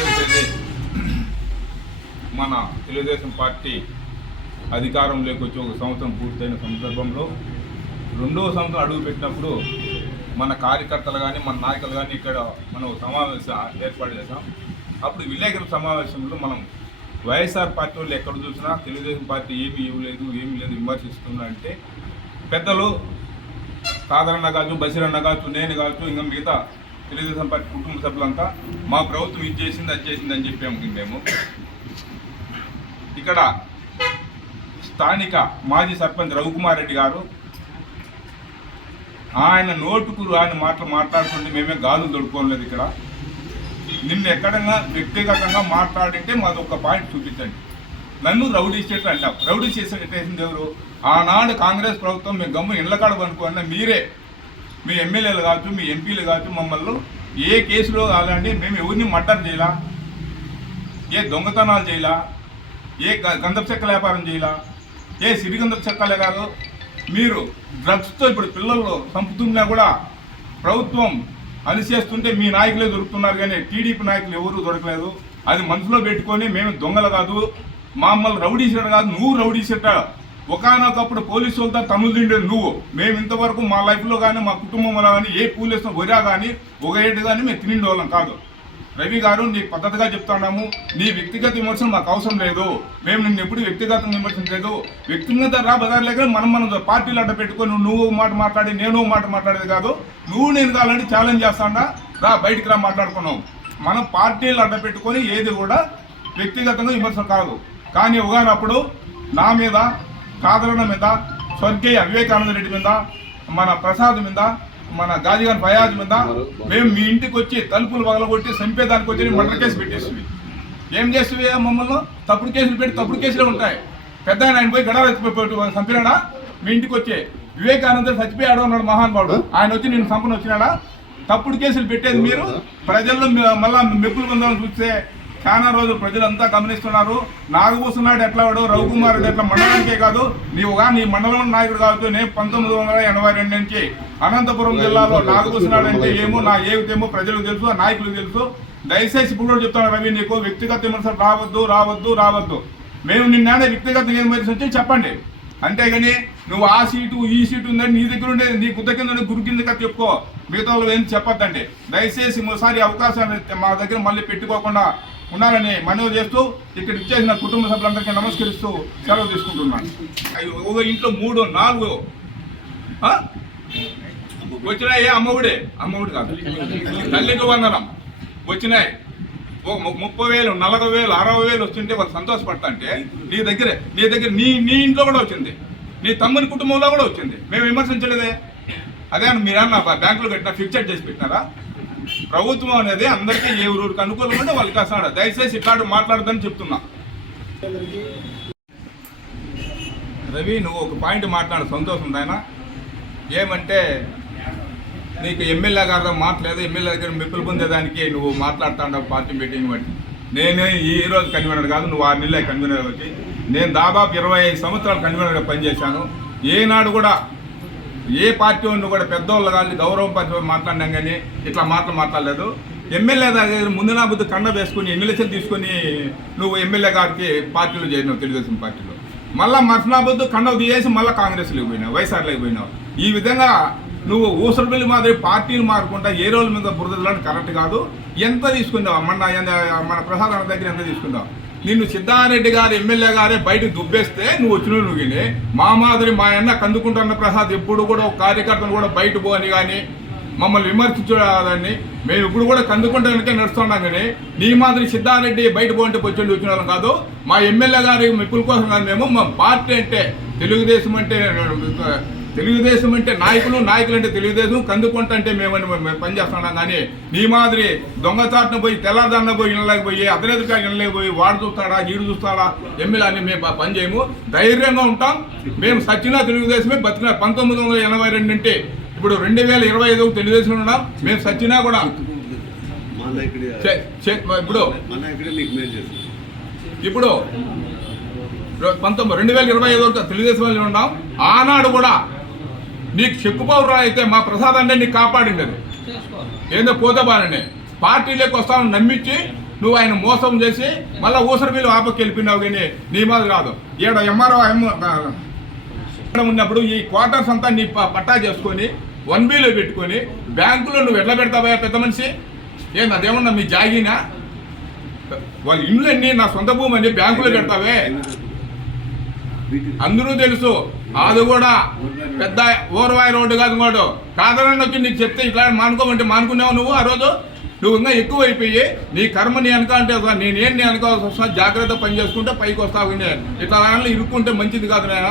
తెలిసేది మన తెలుగుదేశం పార్టీ అధికారంలోకి వచ్చి ఒక సంవత్సరం పూర్తయిన సందర్భంలో రెండవ సంవత్సరం అడుగు పెట్టినప్పుడు మన కార్యకర్తలు కానీ మన నాయకులు కానీ ఇక్కడ మనం సమావేశం ఏర్పాటు చేసాం అప్పుడు విలేకరుల సమావేశంలో మనం వైఎస్ఆర్ పార్టీ వాళ్ళు ఎక్కడ చూసినా తెలుగుదేశం పార్టీ ఏమీ ఇవ్వలేదు ఏమీ లేదు విమర్శిస్తున్నా అంటే పెద్దలు సాధారణ కావచ్చు బసిరన్న కావచ్చు నేను కావచ్చు ఇంకా మిగతా తెలుగుదేశం పార్టీ కుటుంబ సభ్యులంతా మా ప్రభుత్వం ఇది చేసింది అది చేసింది అని చెప్పాము మేము. ఇక్కడ స్థానిక మాజీ సర్పంచ్ రవికుమార్ రెడ్డి గారు ఆయన నోటుకు ఆయన మాటలు మాట్లాడుతుంటే మేమే గాజులు దొడుకోలేదు ఇక్కడ. నిన్ను ఎక్కడన్నా వ్యక్తిగతంగా మాట్లాడింటే మాది ఒక పాయింట్ చూపించండి. నన్ను రౌడీ స్టేట్ అంటాం రౌడీ స్టేట్ వేసింది ఎవరు? ఆనాడు కాంగ్రెస్ ప్రభుత్వం మేము గమ్ము ఇళ్ళకాడ కాడ మీరే. మీ ఎమ్మెల్యేలు కావచ్చు మీ ఎంపీలు కావచ్చు మమ్మల్ని ఏ కేసులో కాదండి మేము ఎవరిని మర్డర్ చేయాలా? ఏ దొంగతనాలు చేయాలా? ఏ గ- గంధపు చెక్క వ్యాపారం చేయాలా? ఏ సిరిగంధపు చెక్కలే కాదు మీరు డ్రగ్స్తో ఇప్పుడు పిల్లలు చంపుతున్నా కూడా ప్రభుత్వం అలిసేస్తుంటే మీ నాయకులే దొరుకుతున్నారు కానీ టీడీపీ నాయకులు ఎవరు దొరకలేదు. అది మనసులో పెట్టుకొని మేము దొంగలు కాదు మమ్మల్ని రౌడీ షీటర్ కాదు నువ్వు రౌడీ షీటర్. ఒకనొకప్పుడు పోలీసు వాళ్ళతో తమ్ముడు తిండేది నువ్వు. మేము ఇంతవరకు మా లైఫ్లో కానీ మా కుటుంబంలో కానీ ఏ పోలీసు వరా కానీ ఒక ఏడు కానీ మేము తినిండే వాళ్ళం కాదు. రవి గారు నీ పద్ధతిగా చెప్తున్నాము. నీ వ్యక్తిగత విమర్శలు మాకు అవసరం లేదు. మేము నిన్ను ఎప్పుడు వ్యక్తిగతంగా విమర్శించలేదు వ్యక్తిగత రా బదారులేక మనం మనం పార్టీలు అడ్డ పెట్టుకొని నువ్వు మాట మాట్లాడి నేను మాట మాట్లాడేది కాదు. నువ్వు నేను కావాలంటే ఛాలెంజ్ చేస్తాడా? రా బయటికి రా మాట్లాడుకున్నాం. మనం పార్టీలు అడ్డ పెట్టుకొని ఏది కూడా వ్యక్తిగతంగా విమర్శ కాదు. కానీ ఒకనప్పుడు నా మీద కాదరణ మీద స్వర్గీయ వివేకానంద రెడ్డి మీద మన ప్రసాద్ మీద మన గాజిగాన్ ఫయాజ్ మీద మేము మీ ఇంటికి వచ్చి తలుపులు పగలగొట్టి చంపేదానికి వచ్చి మర్డర్ కేసు పెట్టేసి ఏం చేస్తుంది మమ్మల్ని? తప్పుడు కేసులు పెట్టి తప్పుడు కేసులే ఉంటాయి. పెద్ద ఆయన పోయి గడాలు చంపినాడా? మీ ఇంటికి వచ్చే వివేకానంద చచ్చిపోయాడు అన్నాడు మహానుభావుడు ఆయన వచ్చి నేను సంపన వచ్చినాడా తప్పుడు కేసులు పెట్టేది మీరు? ప్రజల్లో మళ్ళా మెప్పులు పొందాలని చూస్తే చాలా రోజు ప్రజలంతా గమనిస్తున్నారు. నాగభూసునాడు ఎట్లా వాడు? రవికుమార్ రెడ్డి ఎట్లా మండలానికే కాదు నీవుగా నీ మండలం నాయకుడు కావచ్చు నేను పంతొమ్మిది వందల ఎనభై రెండు నుంచి అనంతపురం జిల్లాలో నాగభూసునాడు అంటే ఏమో నా ఏమిటేమో ప్రజలకు తెలుసు ఆ నాయకులకు తెలుసు. దయచేసి ఇప్పుడు చెప్తాను రవి నీకు వ్యక్తిగత విమర్శలు రావద్దు రావద్దు రావద్దు. మేము నిన్న వ్యక్తిగత విమర్శ వచ్చి చెప్పండి. అంతేగాని నువ్వు ఆ సీటు ఈ సీటు ఉందని నీ దగ్గర ఉండేది నీ గుద్ద కింద ఉండే గురు కింద చెప్పుకో. మిగతా వాళ్ళు ఏం చెప్పొద్దండి. దయచేసి ఒకసారి అవకాశాన్ని మా దగ్గర మళ్ళీ పెట్టుకోకుండా ఉండాలని మనవి చేస్తూ ఇక్కడ ఇచ్చేసిన కుటుంబ సభ్యులందరికీ నమస్కరిస్తూ సెలవు తీసుకుంటున్నాను. అయ్యో, ఒక ఇంట్లో మూడు నాలుగు. వచ్చినాయి అమ్మఒడే? అమ్మఒడి కాదు. తల్లికి వందనం. వచ్చినాయి. ముప్పై వేలు నలభై వేలు అరవై వేలు వస్తుంటే వాళ్ళు సంతోషపడతాంటే నీ దగ్గర నీ దగ్గర నీ నీ ఇంట్లో కూడా వచ్చింది. నీ తమ్ముని కుటుంబంలో కూడా వచ్చింది. మేము విమర్శించలేదే. అదే మీరన్నా బ్యాంకులో పెట్టినా ఫిక్స్డ్ చేసి పెట్టినారా? ప్రభుత్వం అనేది అందరికీ ఏ ఊరికి అనుకూలంగా ఉంటే వాళ్ళకి వస్తాడు దయచేసి ఇట్లాంటి మాట్లాడదని చెప్తున్నా. రవి నువ్వు ఒక పాయింట్ మాట్లాడు. సంతోషం ఆయన ఏమంటే నీకు ఎమ్మెల్యే గారితో మాట్లాడలేదు ఎమ్మెల్యే దగ్గర మెప్పులు పొందేదానికి నువ్వు మాట్లాడుతాండవు పార్టీ మీటింగ్ బట్టి. నేను ఈ రోజు కన్వీనర్ కాదు నువ్వు ఆరు నెలలే కన్వీనర్ వచ్చి నేను దాదాపు ఇరవై ఐదు సంవత్సరాలు కన్వీనర్గా పనిచేశాను. ఏనాడు కూడా ఏ పార్టీ వాళ్ళు కూడా పెద్దవాళ్ళు కానీ గౌరవం పరిచయం మాట్లాడినాం కానీ ఇట్లా మాటలు మాట్లాడలేదు. ఎమ్మెల్యే దగ్గర ముందు నా బుద్ధి కండ వేసుకుని ఎమ్మెల్యేలు తీసుకొని నువ్వు ఎమ్మెల్యే గారికి పార్టీలో చేరినావు తెలుగుదేశం పార్టీలో. మళ్ళా మర్సనాబొద్దు కండవ తీసేసి మళ్ళీ కాంగ్రెస్లోకి పోయినావు వైఎస్ఆర్లోకి పోయినావు. ఈ విధంగా నువ్వు ఊసరపల్లి మాదిరి పార్టీలు మారుకుంటా ఏ రోజుల మీద బురదలాంటి కరెక్ట్ కాదు. ఎంత తీసుకుందావు? మన మన ప్రసాద్ దగ్గర ఎంత తీసుకుందావు? నిన్ను సిద్ధారెడ్డి గారు ఎమ్మెల్యే గారే బయటకు దుబ్బేస్తే నువ్వు వచ్చిన నువ్వునే మా మాదిరి మా అన్న కందుకుంటున్న ప్రసాద్ ఎప్పుడు కూడా ఒక కార్యకర్తను కూడా బయట పోని కానీ మమ్మల్ని విమర్శించడాన్ని మేము ఇప్పుడు కూడా కందుకుంటానికే నడుస్తున్నాం కానీ నీ మాదిరి సిద్ధారెడ్డి బయట పోంటే పొచ్చుండి వచ్చిన వాళ్ళం కాదు. మా ఎమ్మెల్యే గారి మెప్పుల కోసం కానీ మేము మా పార్టీ అంటే తెలుగుదేశం అంటే తెలుగుదేశం అంటే నాయకులు నాయకులు అంటే తెలుగుదేశం కందుకుంట అంటే మేమని పనిచేస్తున్నాం. కానీ నీ మాదిరి దొంగచాటున పోయి తెల్లదాన్న పోయి ఇళ్ళకి పోయి అదనెదుగా పోయి వాడు చూస్తాడా ఈడు చూస్తాడా ఎమ్మెల్యే అని మేము పని చేయము. ధైర్యంగా ఉంటాం. మేము సచ్చినా తెలుగుదేశమే బతికిన పంతొమ్మిది వందల ఎనభై రెండు అంటే ఇప్పుడు రెండు వేల ఇరవై ఐదు తెలుగుదేశం ఉన్నాం. మేము సచ్చినా కూడా ఇప్పుడు ఇప్పుడు పంతొమ్మిది రెండు వేల ఇరవై ఐదు తెలుగుదేశం ఉన్నాం. ఆనాడు కూడా నీకు చెక్కుపౌరు అయితే మా ప్రసాదాన్ని నీకు కాపాడింది అది ఏందో పోతబానని పార్టీలోకి వస్తామని నమ్మించి నువ్వు ఆయన మోసం చేసి మళ్ళీ ఊసరి బిల్లు ఆపకి వెళ్ళిపోయినావు కానీ నీ మాది కాదు ఈడ ఎంఆర్ఓ ఇక్కడ ఉన్నప్పుడు ఈ క్వార్టర్స్ అంతా నీ ప- పట్టా చేసుకొని వన్ బీలో పెట్టుకొని బ్యాంకులో నువ్వు ఎట్లా పెడతావా పెద్ద మనిషి? ఏంది అదేమన్నా మీ జాగినా? వాళ్ళ ఇల్లు అన్ని నా సొంత భూమి అని బ్యాంకులో పెడతావే. అందరూ తెలుసు. అది కూడా. పెద్ద ఓరవాయి రోడ్డు కాదు వాడు కాదనని వచ్చి నీకు చెప్తే ఇట్లా మానుకోమంటే మానుకున్నావు నువ్వు ఆ రోజు? నువ్వు ఇంకా ఎక్కువ అయిపోయి నీ కర్మ నీ వెనక అంటే నేనేం నీ వెనకాల్సి వస్తున్నా జాగ్రత్త పని చేసుకుంటే పైకి వస్తావు ఇట్లా ఇరుక్కుంటే మంచిది కాదు నేను